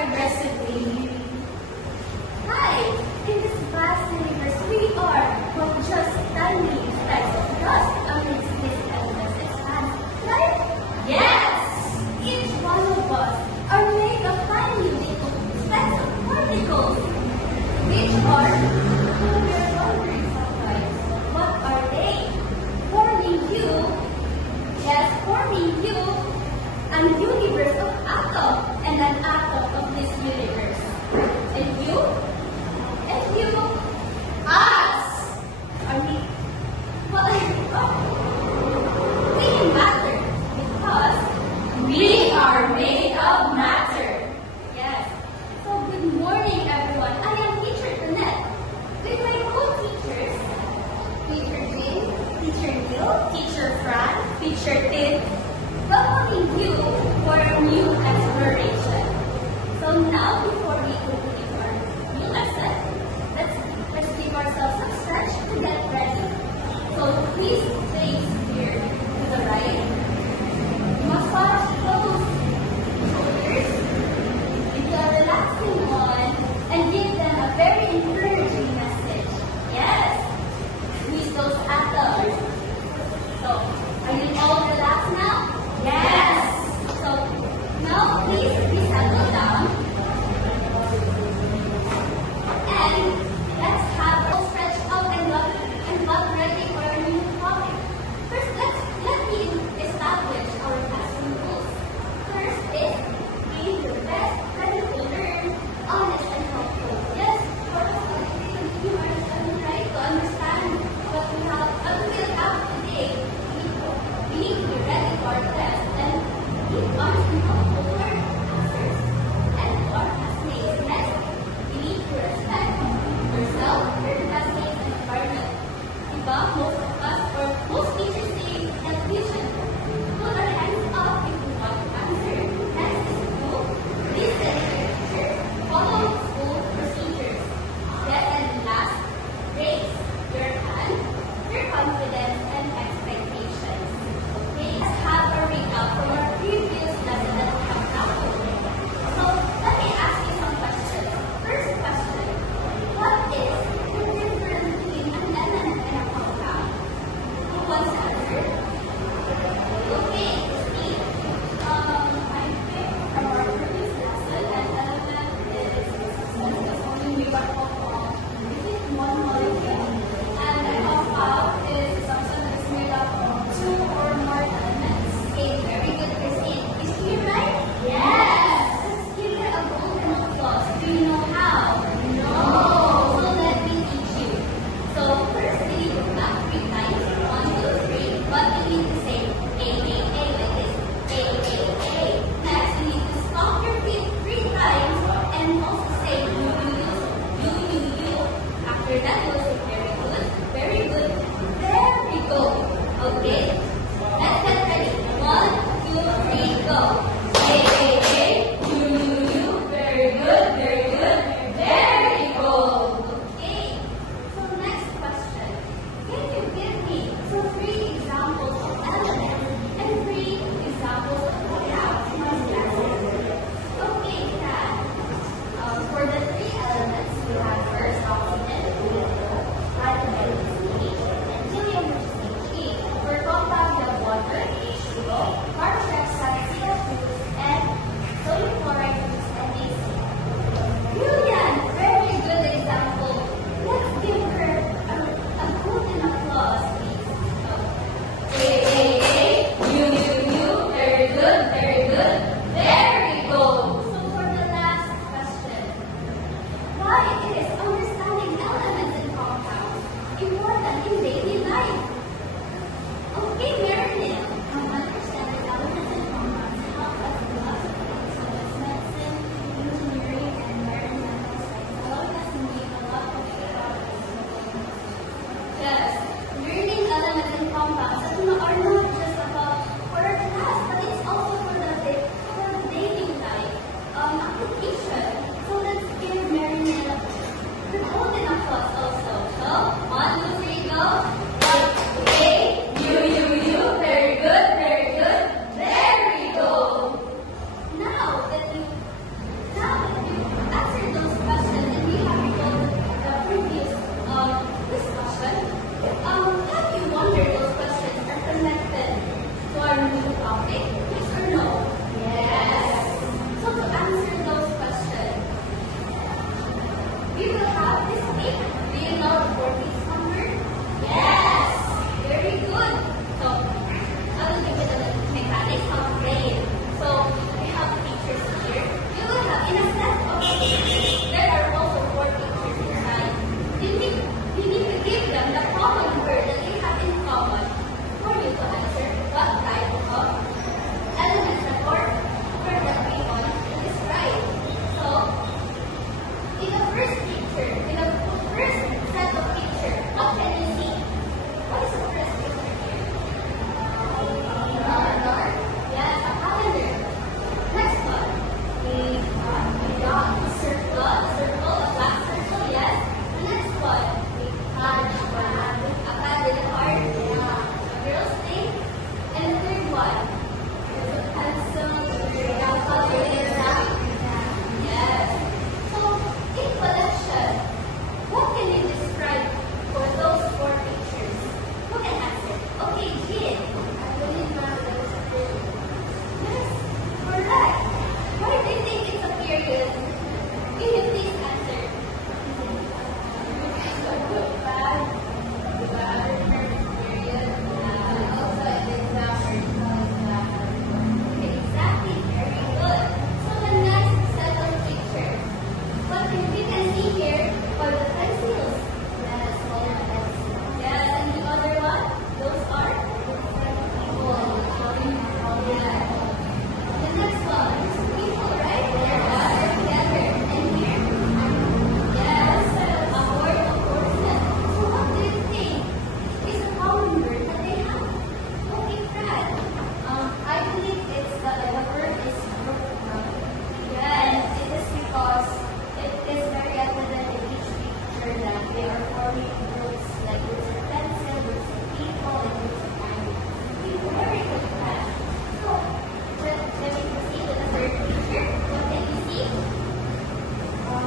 aggressively. Hi! In this vast universe, we are but just tiny specks of dust amidst this endless expanse, right? Yes! Each one of us are made of tiny little specks of particles, which are, we're wondering sometimes, what are they? Forming you, yes, forming you, an universe of atoms and an atom of this universe. And you, us, are we? Well, we matter because we are made of matter. Yes. So good morning, everyone. I am Teacher Tonette with my co-teachers, Teacher Jane, Teacher Neil, Teacher Fran, Teacher Tin, welcoming you for a new exploration. So now, before we complete our new lesson, let's give ourselves some stretch to get ready. So please face here to the right. Massage those shoulders into a relaxing one and give them a very encouraging message. Yes, squeeze those atoms. So, are you all relaxed now? Yes. So now please settle down.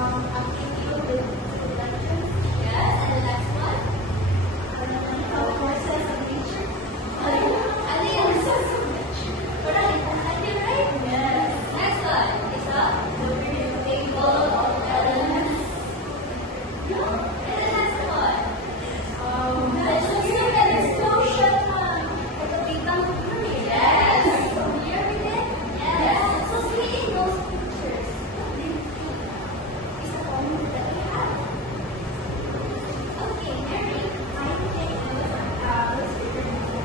activity with reflections. Yes, and the next one? Forces of nature. I think it's forces of nature. Right, I did right? Yes. Next one is the table of elements. No. And the next one? Let's just look at explosion. Like a big bang theory. Yes. You ever did? Yes. So seeing those pictures, what do you think is the moment that we have? Okay, Mary, I think let's figure it out.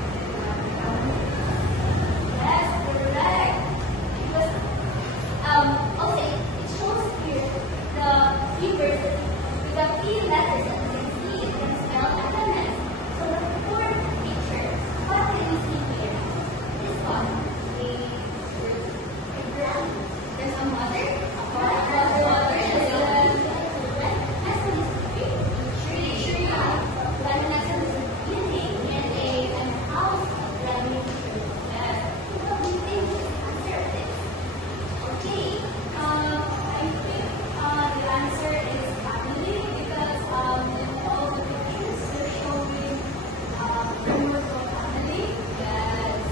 Yes, correct. Because okay, it shows here the keywords with the key letters that you can see. It can spell elements. So the fourth picture, what can you see here? This one, a ground. There's a mother, a father, a mother, and children. Next one is tree. Then the next one is DNA, and house, running through. Yes. What do you think is the answer of this? Okay. I think the answer is family because in all the pictures they're showing members of family. Yes.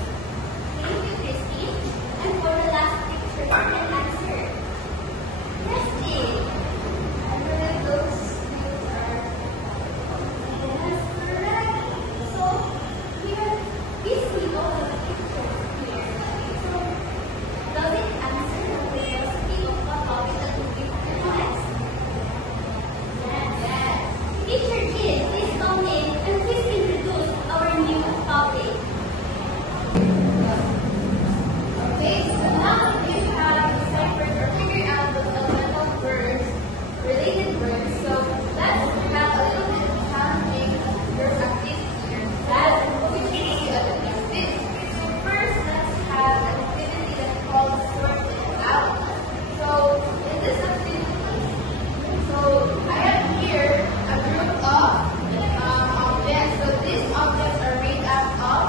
Thank you, Christine. And for the last picture, you can answer. Christine. I believe those are yes, correct. So here, basically all of the pictures here. So does it answer the curiosity of what topic that will be covered next? Yes. Teacher Jin, please come in and please introduce our new topic. Okay, so now we have deciphered or figured out the elemental words, related words. So let's have a little bit of challenging verb activity here. That which is this. So first, let's have an activity that's called sort it out. So in this activity, so I have here a group of objects. So these objects are made up of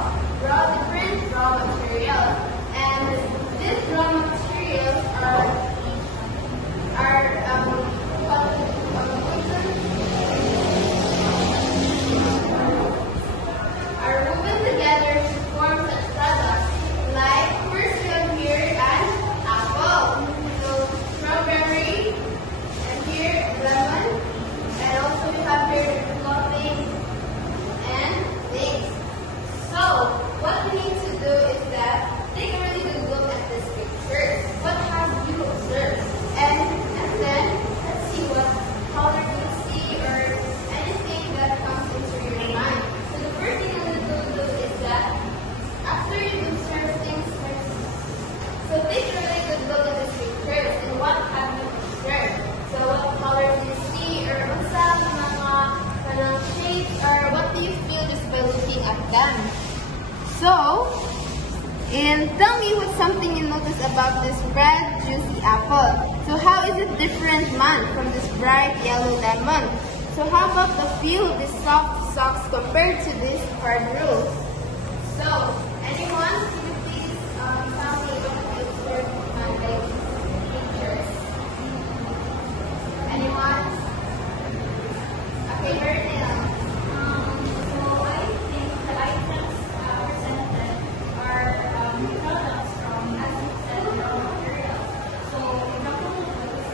different raw materials, and these raw materials are woven together to form such products like first we have here an apple, so strawberry, and here lemon, and also we have here clothing and things. So what we need to do is that take a really good look at this picture. What have you observed? And then let's see what color you see or anything that comes into your mind. So the first thing I'm going to do is that after you observe things first, so take a really good look at this picture and what have you observed? So what color do you see or what's up mga shapes or what do you feel just by looking at them? So, and tell me what's something you notice about this red, juicy apple. So how is it different, man, from this bright yellow lemon? So how about the feel of these soft socks compared to these hard rules? So, anyone, can you please tell me what you observed by these pictures? Anyone? Okay, Myrtle. So I think the items presented are products from, as you said, raw materials. So example of those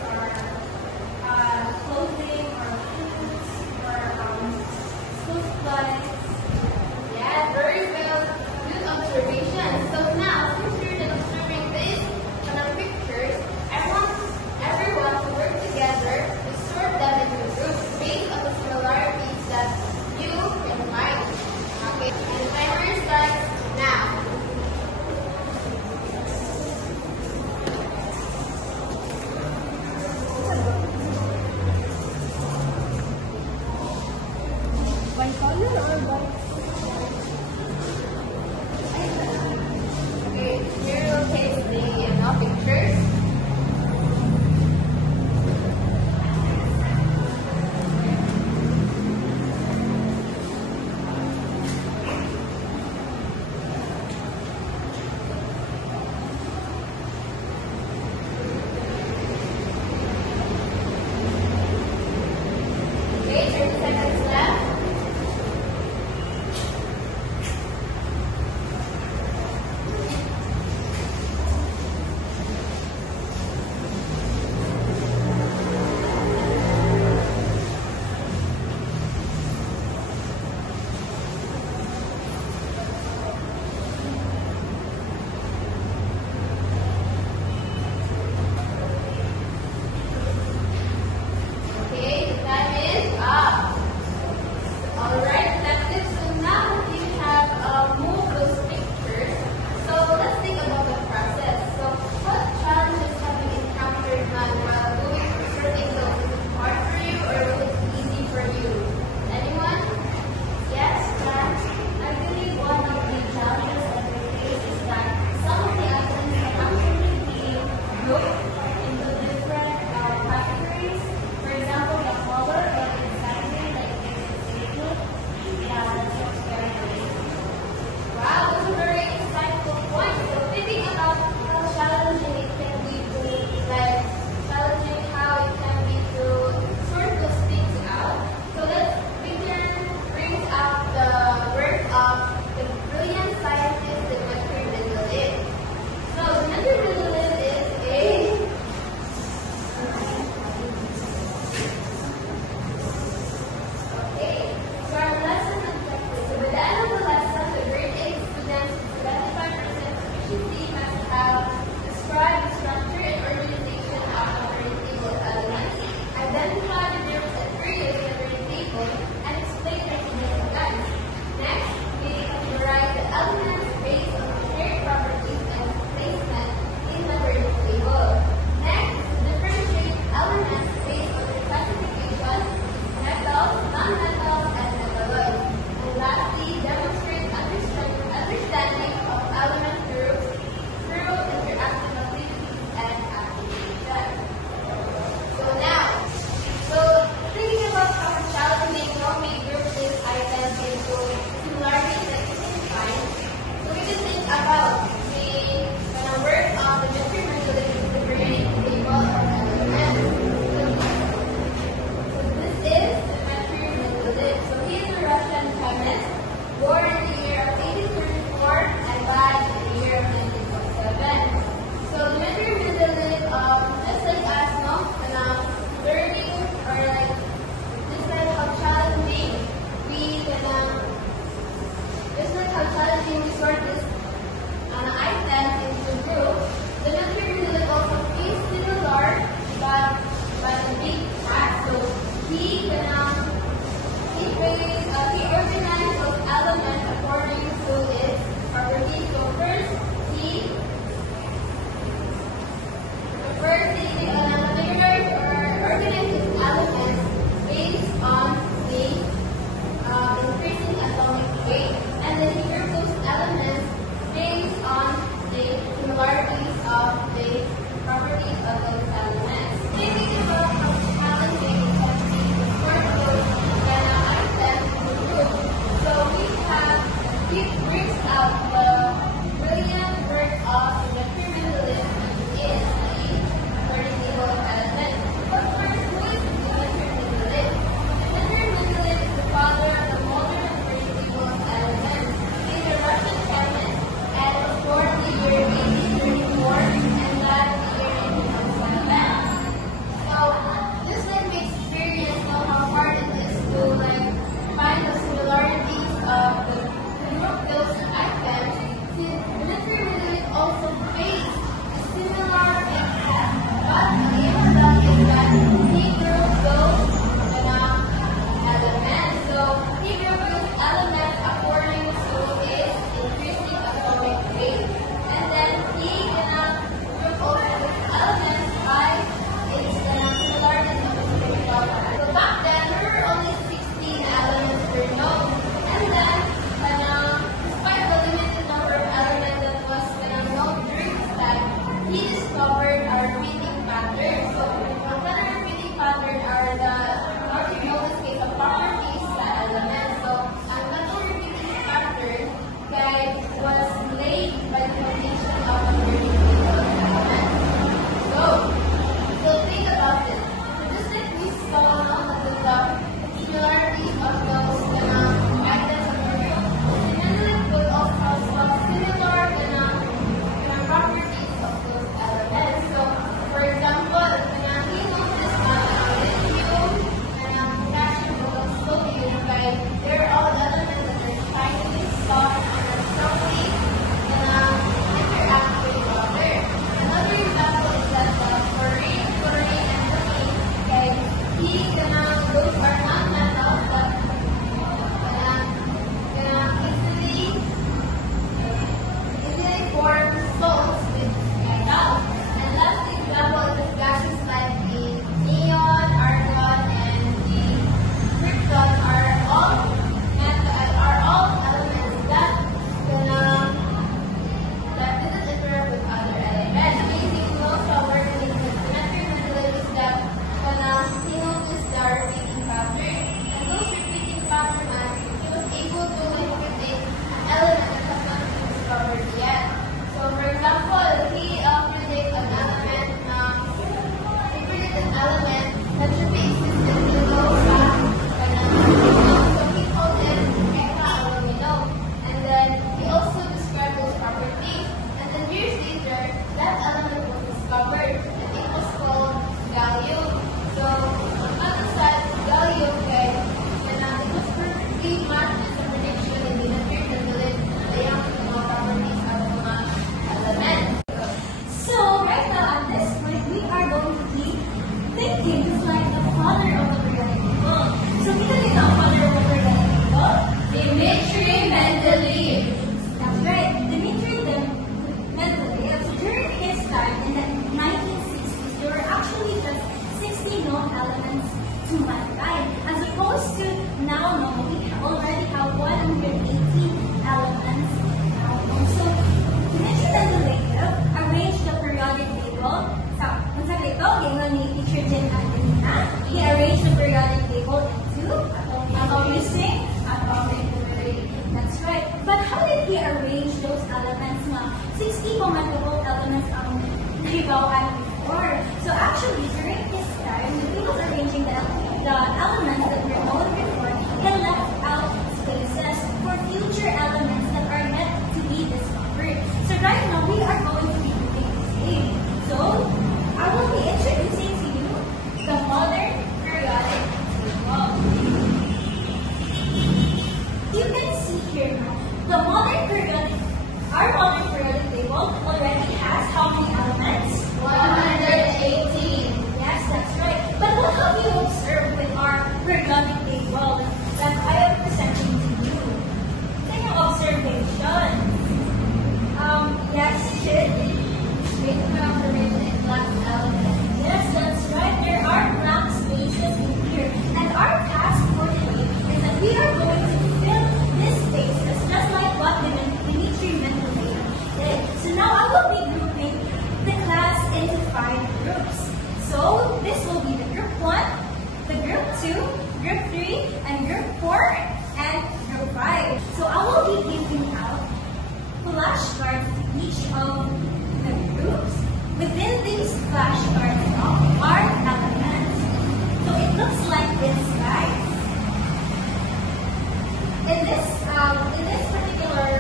are clothing or shoes or school supplies. Yeah, very well. Good observations. he organized those elements according to its properties. So first, he categorized or organized his elements based on the increasing atomic weight, and then he grouped those elements based on the similarities of the properties of those elements. Thinking about how challenging it can be to sort those items into groups. So he brings out the brilliant work of the Mendeleev in the periodic table of elements. But first, who is Dmitri Mendeleev? Dmitri Mendeleev is the father of the modern periodic table of elements. He is a Russian chemist and was born in the year 1834 and died in the year 1807. So this makes experience know how hard it is to find the similarities of the group those items. Since Dmitri Mendeleev also faced similar exams, but the aim of that is that he grouped those elements. So he grouped those elements according to its increasing atomic weight, and then he grouped also those elements by its similarities of the chemical. So back then, there were only 16 elements per node, and then despite the limited number of elements that was known during this time, he discovered a repeating pattern. So another repeating pattern are the, or if you know this case, of properties sa elements. So ang ganong repeating pattern was laid by the foundation of the periodic table of elements. So think about it. So just like we saw the similarities of those items of the group, Mendeleev could also have similar properties of those elements. So, for example, he noticed that lithium and potassium and sodium, they're all elements that are shiny, soft, and are strongly interact with water. Another example is that chlorine, and bromine, those are non-metals that easily form salts with metals. And last example is gases like the neon, argon, and the krypton are all elements that didn't interact with other elements. Amazing most of our Dmitri Mendeleev is that he noticed the repeating pattern, and those repeating patterns, he was able to predict an element that has not been discovered yet. So, for example, he predicted an element that should be existent below so he called it alumino. And then he also described those properties. And then years later, that element was discovered, and it was called gallium. So, on the side, gallium, it was perfectly matched the prediction in the Dmitri Mendeleev properties of the element. So right now at this point, we are going to be thinking just like the father of the periodic table. So kita din ang father of the periodic table? Dmitri Mendeleev. That's right, Dmitri Mendeleev. So during his time in the 1960s, there were actually just 60 known elements to mankind, as opposed to now we already have 118 elements now known. So Dmitri Mendeleev arranged the periodic table. He arranged the periodic table into using atomic weight. That's right. But how did he arrange those elements? 60 compatible elements ang nagibawaan before. So actually, during his time, when he was arranging the elements that were known before, he left out spaces for future elements that are yet to be discovered. So right now, we are going to be doing the same. So I will be introducing to you the modern periodic table. You can see here now, our modern periodic table already has how many elements? 100. flashcards to each of the groups. Within these flashcards are elements. So it looks like this, guys. In this particular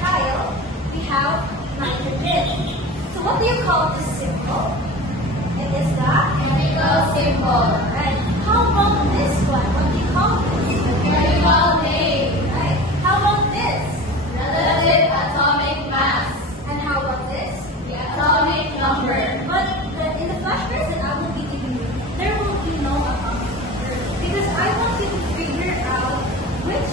tile, we have nitrogen. So what do you call this symbol? It is the chemical symbol. Right. How about this one? What do you call this? The chemical name. Right. How about this? Relative atomic mass. And how about this? The atomic number. But in the flashcards that I will be giving you, there will be no atomic number because I want you to figure out which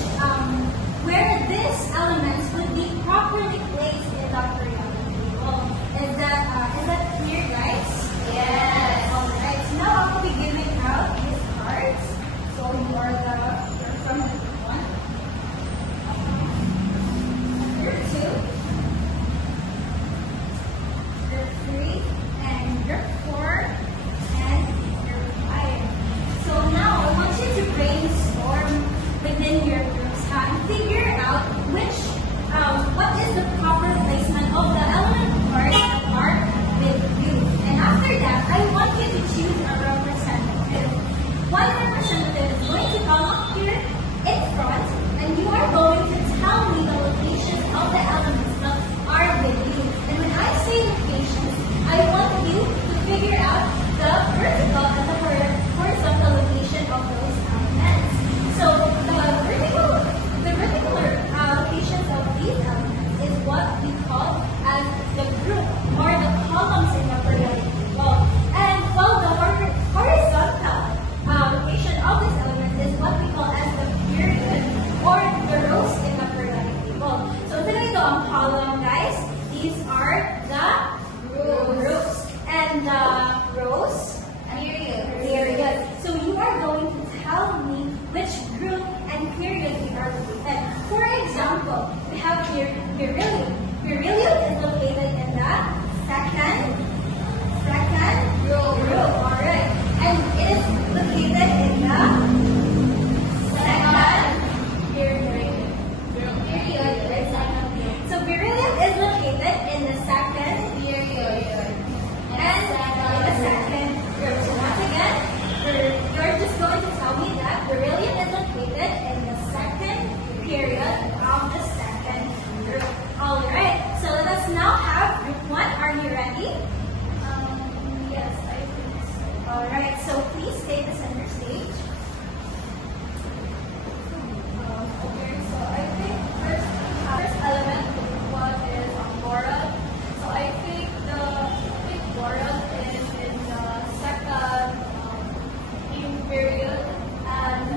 where these elements would be properly placed in the periodic table. Is that clear, guys? Yes. Alright, so now I will be giving out these cards. So you're from the one. You're two. You're three. And you're four. And you're five. So now I want you to brainstorm within your groups and figure out what is the proper placement of the element cards that are with you. And after that, I want you to choose a representative. One representative is going to come up here in front, and you are going to tell me the locations of the elements that are with you. And when I say locations, I want you to figure out the vertical and the horizontal location of those elements. So the vertical locations of these elements is what we call as the group or the columns in the periodic table. And while the horizontal location of these elements is what we call as the period or the rows in the periodic table. So today ito ang column, guys. These are the groups and the rows period. So you are going to tell me which group and period we are located. For example, we have here beryllium. Beryllium is located in the second group. Alright. And it is located in the second period. So beryllium is located in the second period. And in the second group. So once again, you're just going to tell me that beryllium is located in the second period of the second group. Alright, so let us now have group 1. Are you ready? Yes, I think so. Alright, so please take the center stage. Okay, so I think first element one is boron. So I think boron is in the second period, and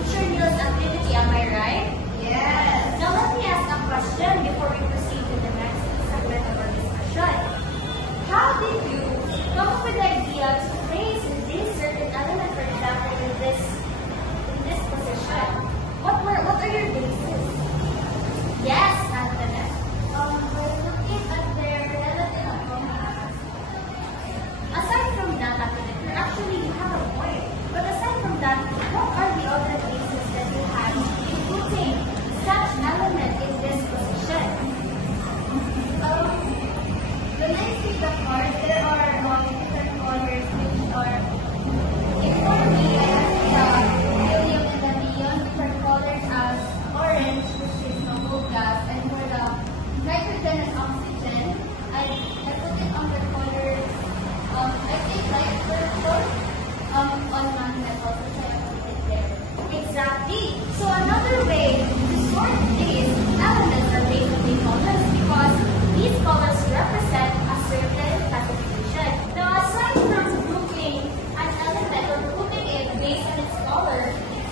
teacher Neil's activity, am I right? Yes. Now let me ask a question before we proceed to the next segment of our discussion. How did you come up with the idea to place this certain element, for example, in this position? What are your bases? Yes, Antoinette. We're looking at their relative atomic. Aside from that, Antoinette, actually you have a point. But aside from that, what are the other bases that you have in putting such element in this position? When I see the cards, there are different colors which are, if for me, I have the helium and the neon, different colors as orange, which is noble gas, and for the nitrogen and oxygen, I put it on the colors, I think light purple, on non-metals, which I put it there. Exactly. So another way to sort these elements are based on the colors because these colors represent a certain classification. Now, aside from grouping an element or grouping it based on its color,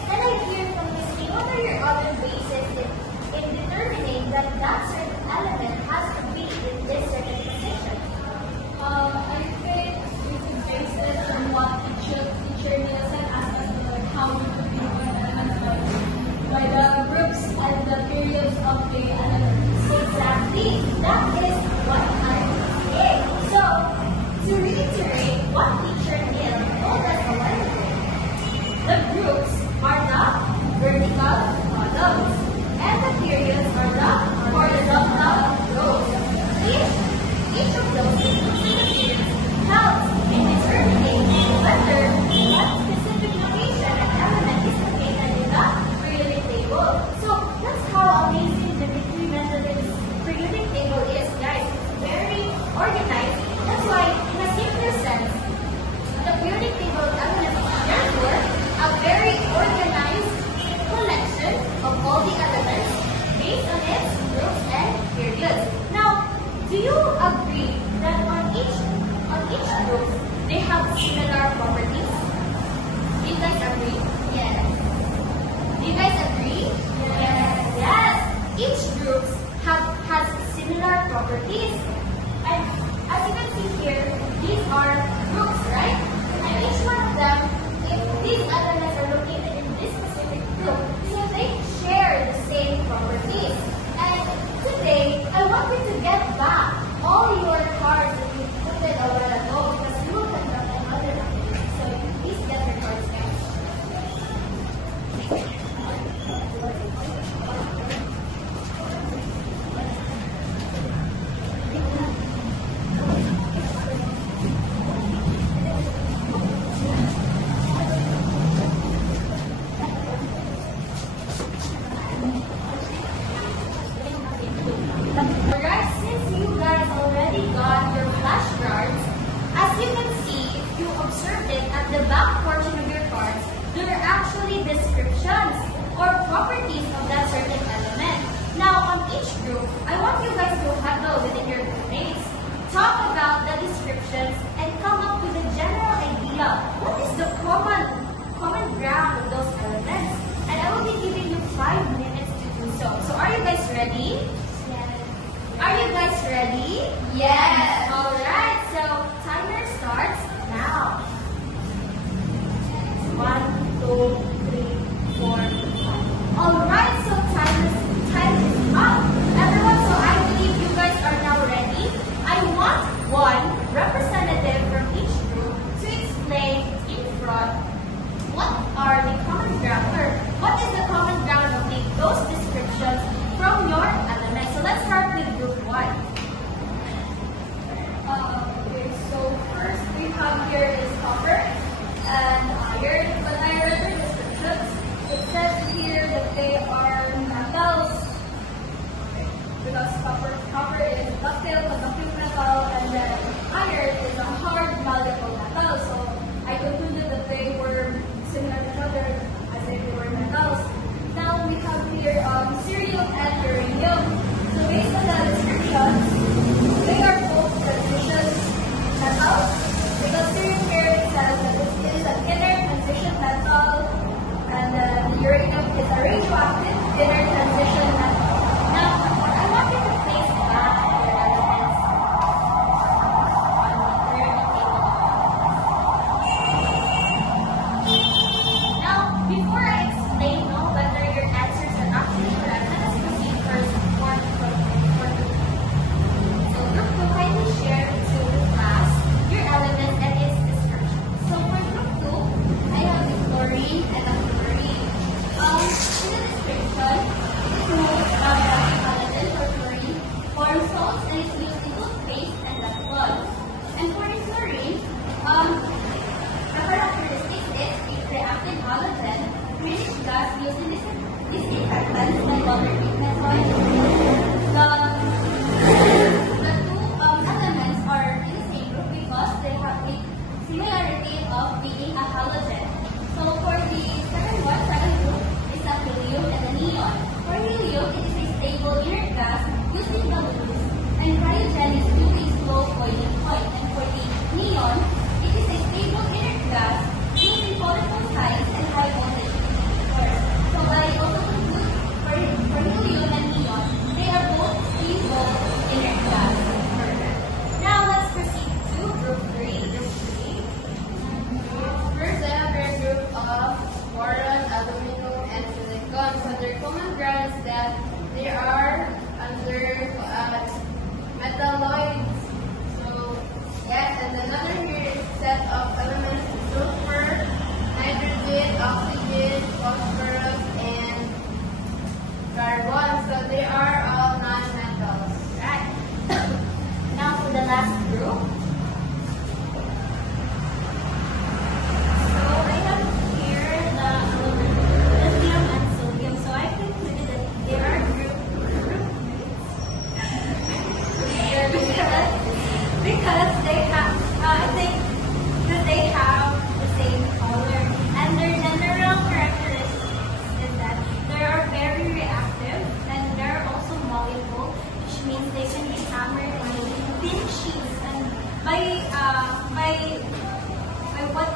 can I hear from Ms. Lee, what are your other bases in determining that that certain element has to be in this certain position? I think we could base this on what teacher Nielsen asked us to learn how we could be elements by the groups and the periods of the elements. Exactly. That is what I say. So, to reiterate what teacher Neil told us a while ago, the groups are the vertical columns and the periods are the horizontal rows. Each of those groups and the periods helps in determining whether what specific location an element is located in the periodic table. So, that's how amazing the degree Mendeleev's periodic table is, guys. It's very organized. That's why, in a simpler sense, the periodic table of elements is therefore a very organized collection of all the elements based on its groups and periods. Now, do you agree that on each group they have similar properties? Do you guys agree? Yes. Do you guys agree? Yes. Yes. Each group has similar properties. And as you can see here, these are groups, right? And each one of them, if these elements are located in this specific group, so they share the same properties. And today, I want you to get back all your cards that you put it a while ago because you will conduct another activity. So please get your cards, guys. Alright, since you guys already got your flashcards, as you can see, if you observed it at the back portion of your cards, there are actually descriptions or properties of that certain element. Now, on each group, I want you guys to huddle within your groupmates, talk about the descriptions, and come up with a general idea. What is the common ground of those elements? And I will be giving you 5 minutes to do so. So, are you guys ready? Are you guys ready? Yes. Alright, so timer starts now. 1, 2, 3, 4, 5. Alright, so time is up. Everyone, so I believe you guys are now ready. I want one representative from each group to explain in front what are the common ground or what is the common ground of those descriptions from your element. So let's start with group 1. Okay, so first we have here is copper and iron, but I read the description. gas using disinfectants and water treatment oil. The two elements are in the same group because they have the similarity of being a halogen. So for the second group is a helium and a neon. For helium, it is a stable inert gas used in balloons, and cryogen is due to its low boiling point. And for the neon, it is a stable inert gas used in photovoltaics and high voltage source. So I also conclude for helium and neon, they are both stable inert gas. Perfect. Now let's proceed to group 3. First, I have a group of boron, aluminum, and silicon. So their common ground is that they are under metalloids. So yes, and another here is set of elements: sulfur, nitrogen, oxygen, phosphorus, and carbon. So they are all non-metals. Right. Now for the last group. So I have here the lithium and sodium. So I concluded that they are group because they have I think that they have the same color, and their general characteristics is that they are very reactive and they're also malleable, which means they can be hammered into thin sheets, and by what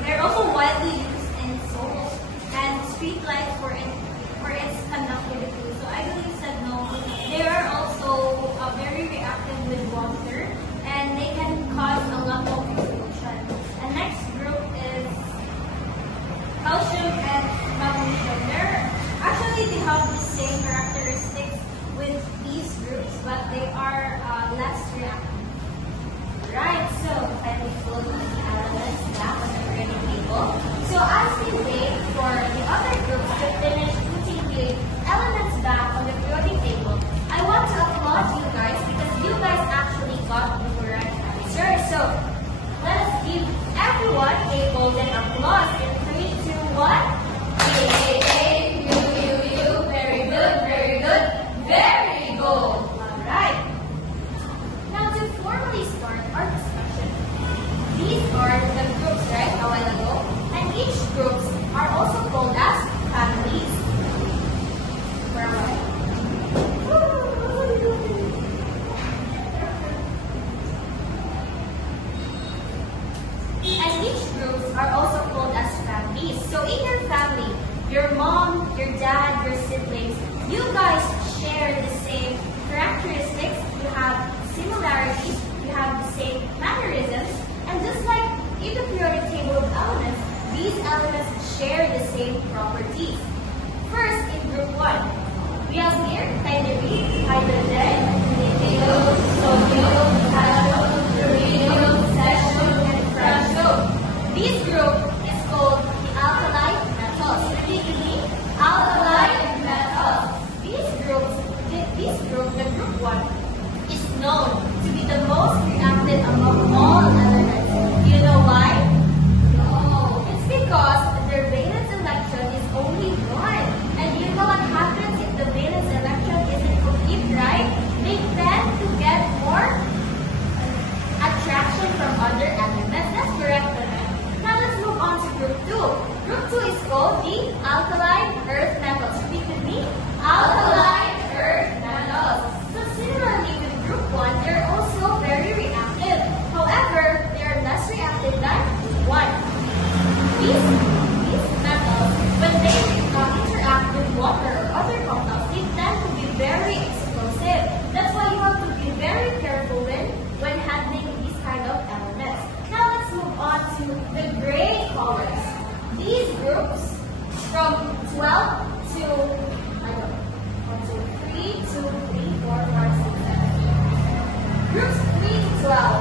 they're also widely used in solar and street lights for its conductivity. So I believe said no. They are also very reactive with water, and they can cause a lump of explosion. And next group is calcium and magnesium. They have the same characteristics with these groups, but they are less reactive. Right, so I will put the elements back on the periodic table. So as we wait for the other groups to finish putting the elements back on the periodic table, I want to applaud you guys because you guys actually got the correct answer. So let us give everyone a golden applause in 3, 2, 1. Yay, you. Very good, very good, very good. Alright. Now to formally start our discussion, these are the groups, right, a while ago, and each groups are also called as families. And each groups are also called as families. So in your family, your mom, your dad, your siblings, you guys share the same characteristics, you have similarities, you have the same mannerisms, and just like in the periodic table of elements, these elements share the same properties. First, in group 1, we have here hydrogen, lithium, sodium, potassium, uranium, cesium, and francium. This group is called the alkali metals. Repeat with me, alkali metals. The group 1, is known to be the most reactive among all elements. Do you know why? No. It's because their valence electron is only 1. And you know what happens if the valence electron isn't complete, right? They tend to get more attraction from other elements. That's correct, correct. Now let's move on to group 2. Group 2 is called the alkaline earth metals. Repeat with me. Alkaline earth metals. So similarly with group 1, they're also very reactive. However, they are less reactive than group 1. These metals, when they interact with water or other compounds, they tend to be very explosive. That's why you have to be very careful when handling these kind of elements. Now let's move on to the gray colors. These groups from 12 to 3, 2, 3, 4, 5, 6, 7. Groups 3 to 12.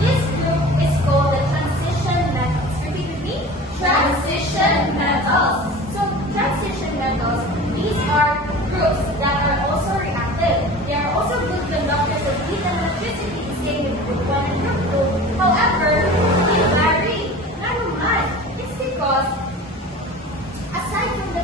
This group is called the transition metals. Repeat with me. Transition metals. So transition metals, these are groups that are also reactive. They are also good conductors of heat and electricity, the same with group 1 and group 2. However, they vary. Never mind. It's because aside from the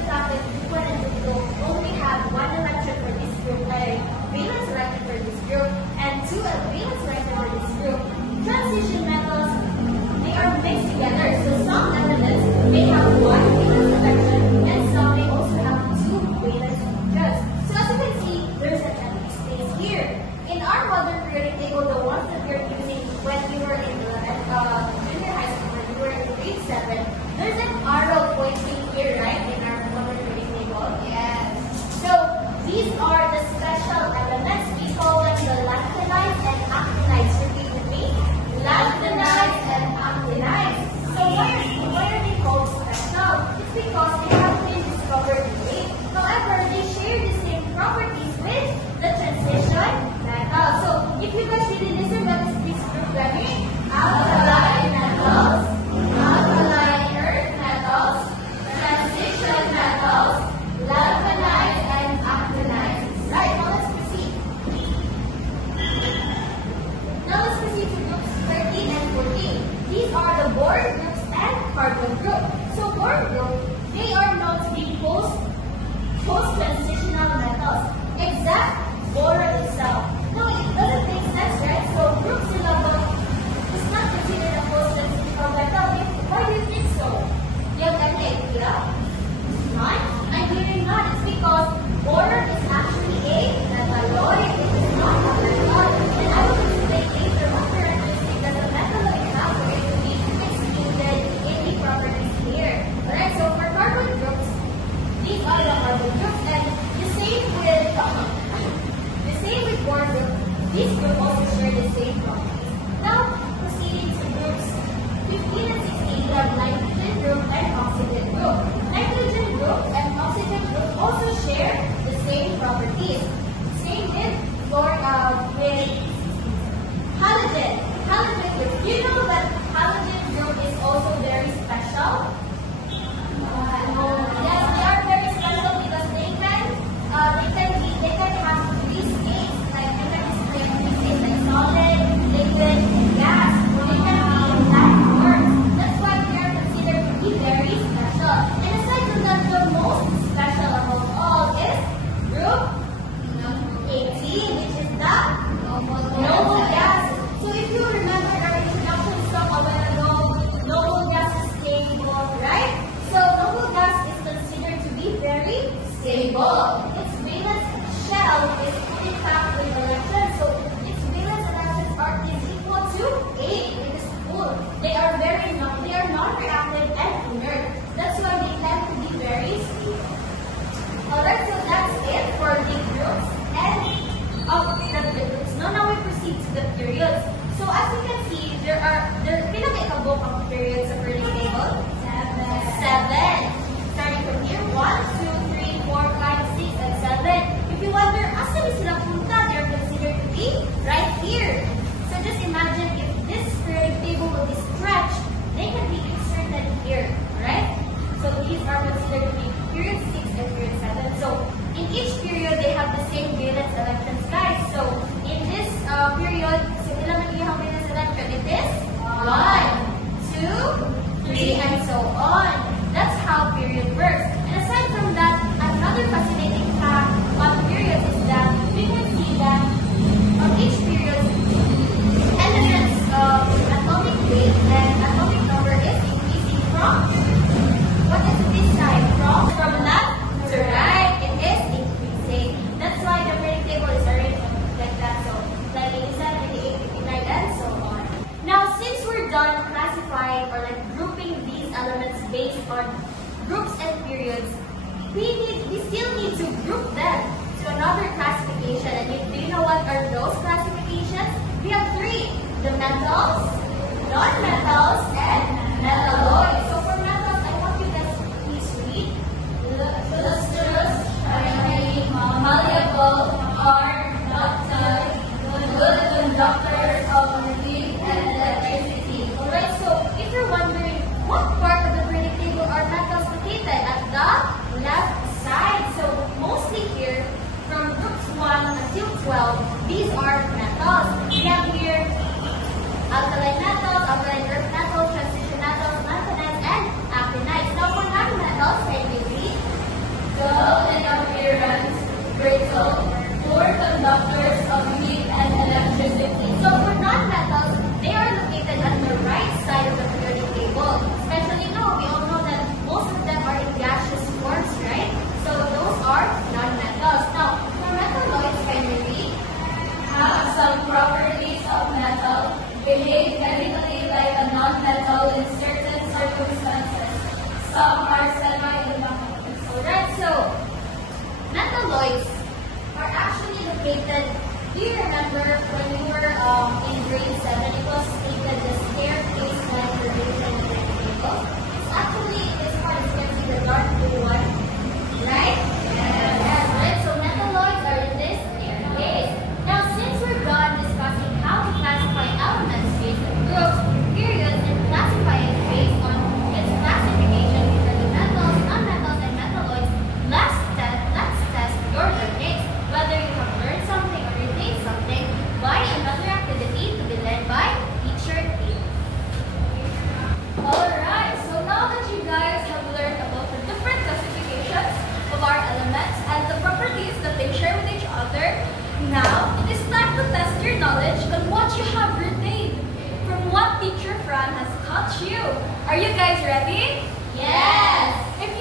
idea? None? I'm hearing none. It's because boron is actually a metalloid. It is not a metal. And I will explain later what characteristic does a metalloid have for it to be excluded in the properties here. Alright, so for carbon groups, these are the carbon groups, and the same with boron group. These groups also share the same properties. Now, proceeding to groups 15 and 16, we have nitrogen group and oxygen group. Nitrogen group and oxygen group also share the same properties. Same with halogen. Halogen group. You know that halogen group is also very special. Yes, they are very special because they can have three states, like they can explain three states like solid, liquid, and gas. They can be in that form. That's why they are considered to be very special. And aside from that, the most special of all is group 18, which is the noble gases. So if you remember our introduction song a while ago, noble gas is stable, right? So noble gas is considered to be very stable. Its valence shell is fully packed with electrons, so its valence electrons is equal to 8. It is full. They are non-reactive and inert. That's why they tend to be very stable. Alright, so that's it for the groups and the groups. Now we proceed to the periods. So as you can see, there pinaka-book of periods sa periodic table. 7. Starting from here, 1, 2, 3, 4, 5, 6, and 7. If you wonder, asan is sila punta? They are considered to be right here. So just imagine if this periodic table will be stretched, they can be inserted here. Alright? So these are considered to be period 6 and period 7. So in each period, they have the same valence electrons, guys. So in this period, so ilang ang valence electron? It is 1, 2, 3, and so on. That's how period works. And aside from that, another fascinating fact on periods is that we can see that on each period, elements of atomic weight and atomic number is increasing from what is this side? From left to right, it is increasing. That's why the periodic table is arranged like that. So like 87, 88, 59, and so on. Now, since we're done classifying or like grouping these elements based on groups and periods, we still need to group them to another classification. And do you know what are those classifications? We have 3: the metals, non-metals, and metalloids. So for metals, I want you guys to please read: lustrous, shiny, malleable, hard, ductile, good conductors of heat and electricity. Alright, so if you're wondering what part of the periodic table are metals located, at the left side. So mostly here, from groups 1 until 12, these are metals. We have here alkaline metals, alkaline earth metals, transition metals, lanthanides, and actinides. Now for non-metals, can you read? Dull in appearance, brittle, poor conductors of heat and electricity. So for non-metals, they are located at the right side of the periodic table. Especially now, we all know that most of them are in gaseous forms, right? So those are non-metals. Now, for metalloids, can you read? Have some properties of metal, behave chemically like a non-metal in certain circumstances. Some are semi-conductors. Alright, so metalloids are actually located. Do you remember when we were in grade 7, it was stated the staircase-like relation in the table? It's actually this part, you can see the dark blue one, right? Yes, right. So metalloids are in this staircase. Now, since we're done discussing how to classify elements based on groups, periods, and classifying based on its classification for the metals, non-metals, and metalloids, let's test your learnings. Whether you have learned something or retained something by another activity to be led by teacher T. Alright, so now that you guys have learned about the different classifications of our elements and the properties that they share with each other, now it is time to test your knowledge on what you have retained from what teacher Fran has taught you. Are you guys ready? Yes! If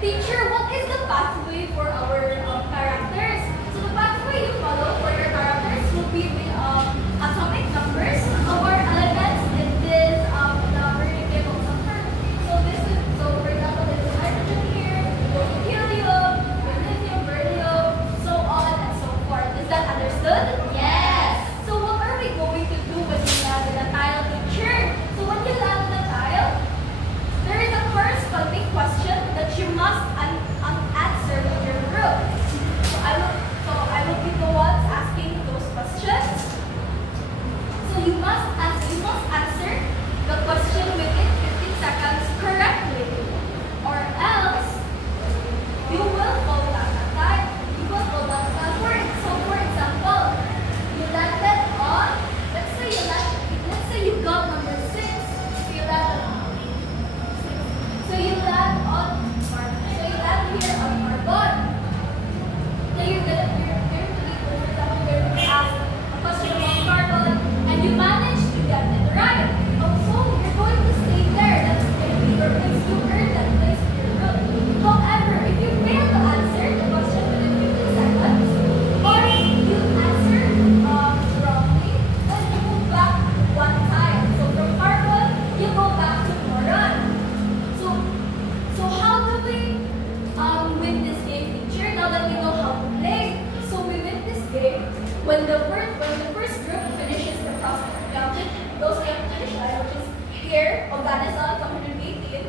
Teacher, what is the pathway for our characters? So the pathway you follow for your characters will be with atomic numbers or elements in this the periodic table of sulfur. So for example, there's hydrogen here, helium, lithium, beryllium, so on and so forth. Is that understood? Yes. So what are we going to do when we land on a tile, teacher? So when you land on a tile, there is a corresponding question that you must answer with your group. So I will be the ones asking those questions. So you must answer the question within 15 seconds correctly, or else you will fall down a tile. You will fall down a tile. For example, you landed on, let's say you got number 6. You landed on so you land here on carbon. So you're going to ask a question about carbon and you manage to get it right. So you're going to stay there. That's going to be your place. You earn that place in your group. However, if you fail to answer the question within 15 seconds, or you answer wrongly, then you move back one time. So from carbon, you go back to boron. So how do we win this game, teacher? Now that we know how to play, so we win this game when the first group finishes the process of counting. Those who have finished, which is here, Oganisal 118,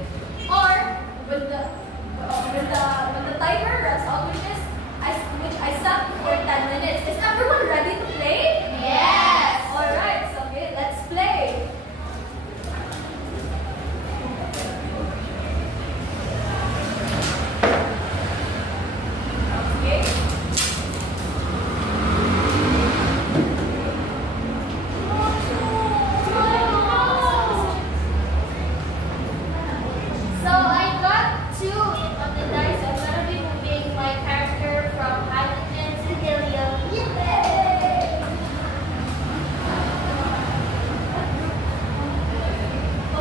or when the timer runs out, which I set for 10 minutes. Is everyone ready to play? Yes. All right. So okay, let's play. So I got 2 on the dice. I'm gonna be moving my character from hydrogen to helium. Yay!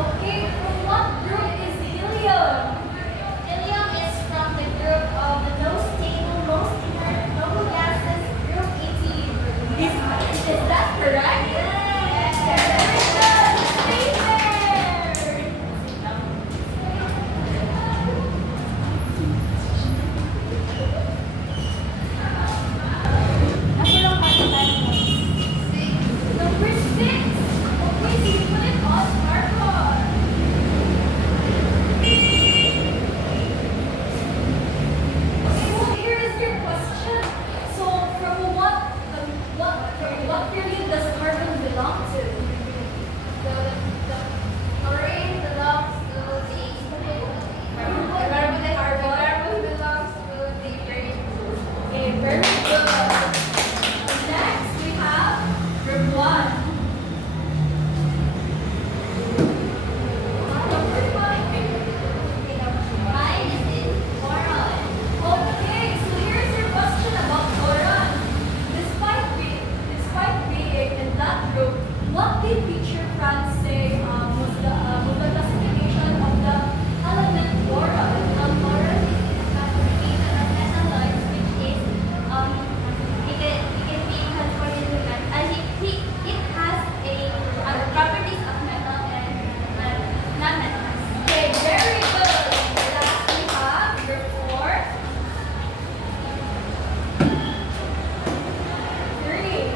Okay, from what group is helium? Helium is from the group of the most stable, most inert noble gases, group 18. Is that correct? Yes. Very good. Stay there. Number 6. Okay, so you put it on carbon. So here is your question. So from what period does carbon belong to? The chlorine belongs to the carbon belongs to the period. Okay, very good. Next we have group 1. Number 5. Mine is in boron. Okay, so here's your question about boron. Despite being in that group, what did teacher Franz say was the classification of the element boron? Boron is a classification of metalloids, which is it can be transformed into metal. It has a properties of metal and non-metals. Okay, very good. Last we have group 4. 3.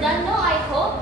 done, no? I hope